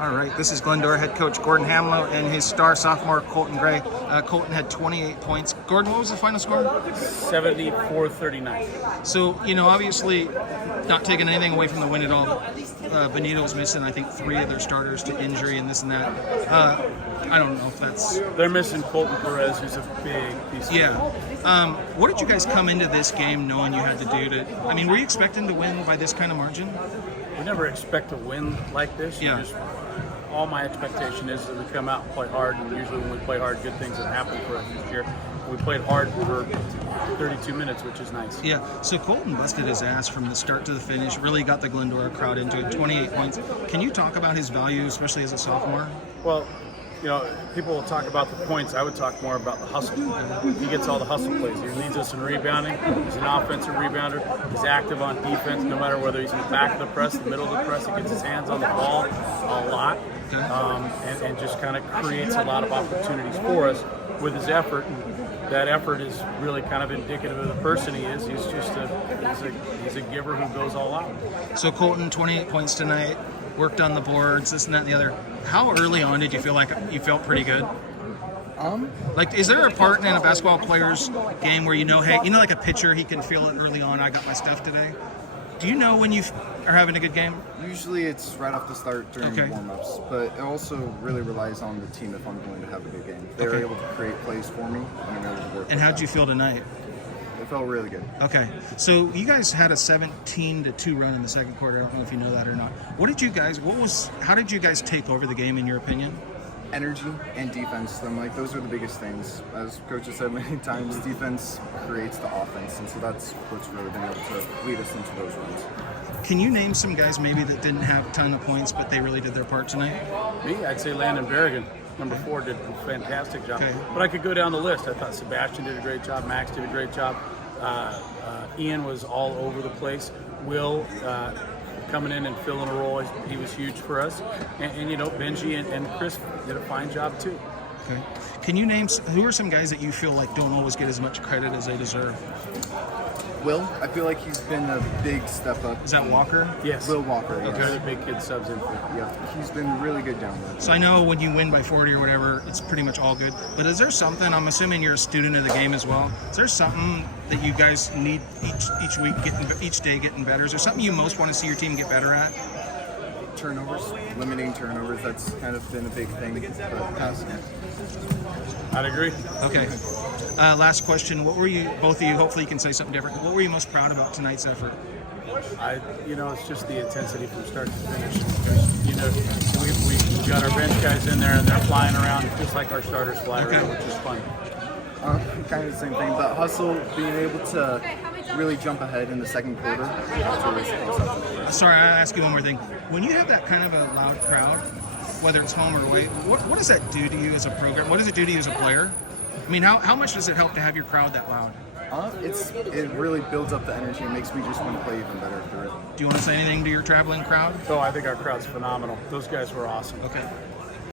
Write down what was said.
All right, this is Glendora head coach Gordon Hamlow and his star sophomore Colton Gray. Colton had 28 points. Gordon, what was the final score? 74-39. So, obviously, not taking anything away from the win at all. Benito was missing, I think, 3 of their starters to injury and this and that. I don't know if that's... They're missing Colton Perez, who's a big piece of What did you guys come into this game knowing you had to do to... I mean, were you expecting to win by this kind of margin? We never expect to win like this. All my expectation is that we come out and play hard, and usually when we play hard, good things have happened for us this year. We played hard for 32 minutes, which is nice. Yeah, so Colton busted his ass from the start to the finish, really got the Glendora crowd into it, 28 points. Can you talk about his value, especially as a sophomore? Well, people will talk about the points. I would talk more about the hustle. He gets all the hustle plays. He leads us in rebounding. He's an offensive rebounder. He's active on defense, no matter whether he's in the back of the press, the middle of the press. He gets his hands on the ball a lot, and just kind of creates a lot of opportunities for us with his effort. And that effort is really kind of indicative of the person he is. He's just he's a giver who goes all out. So Colton, 28 points tonight. Worked on the boards, this and that and the other. How early on did you feel like you felt pretty good? Is there a part in a basketball player's game where hey, like a pitcher, he can feel it early on, I got my stuff today? Do you know when you are having a good game? Usually it's right off the start during warm-ups, but it also really relies on the team if I'm going to have a good game. They're able to create plays for me, and I'm able to work. And how'd you feel tonight? It felt really good. Okay, so you guys had a 17-2 run in the second quarter. I don't know if you know that or not. How did you guys take over the game in your opinion? Energy and defense. Those are the biggest things. As Coach has said many times, defense creates the offense, and so that's what's really been able to lead us into those runs. Can you name some guys maybe that didn't have a ton of points, but they really did their part tonight? Me, I'd say Landon Berrigan. Number 4 did a fantastic job. But I could go down the list. I thought Sebastian did a great job. Max did a great job. Ian was all over the place. Will coming in and filling a role, he was huge for us. And Benji and Chris did a fine job too. Okay. Can you name who are some guys that you feel like don't always get as much credit as they deserve? Will, I feel like he's been a big step up. Is that Walker? Yes. Will Walker, Okay. yes. The big kid subs in for. Yeah, he's been really good down there. So I know when you win by 40 or whatever, it's pretty much all good. But is there something, I'm assuming you're a student of the game as well, is there something that you guys need each week, each day getting better? Is there something you most want to see your team get better at? Turnovers, limiting turnovers, that's kind of been a big thing for the past year. I'd agree. Okay. Last question. What were you, both of you, hopefully you can say something different, what were you most proud about tonight's effort? It's just the intensity from start to finish. We got our bench guys in there and they're flying around just like our starters fly around, which is fun. Kind of the same thing, but hustle, being able to really jump ahead in the second quarter, that's really awesome. Sorry, I'll ask you one more thing. When you have that kind of a loud crowd, whether it's home or away, what does that do to you as a program? What does it do to you as a player? I mean, how much does it help to have your crowd that loud? It really builds up the energy and makes me just want to play even better through it. Do you want to say anything to your traveling crowd? So I think our crowd's phenomenal. Those guys were awesome. Okay.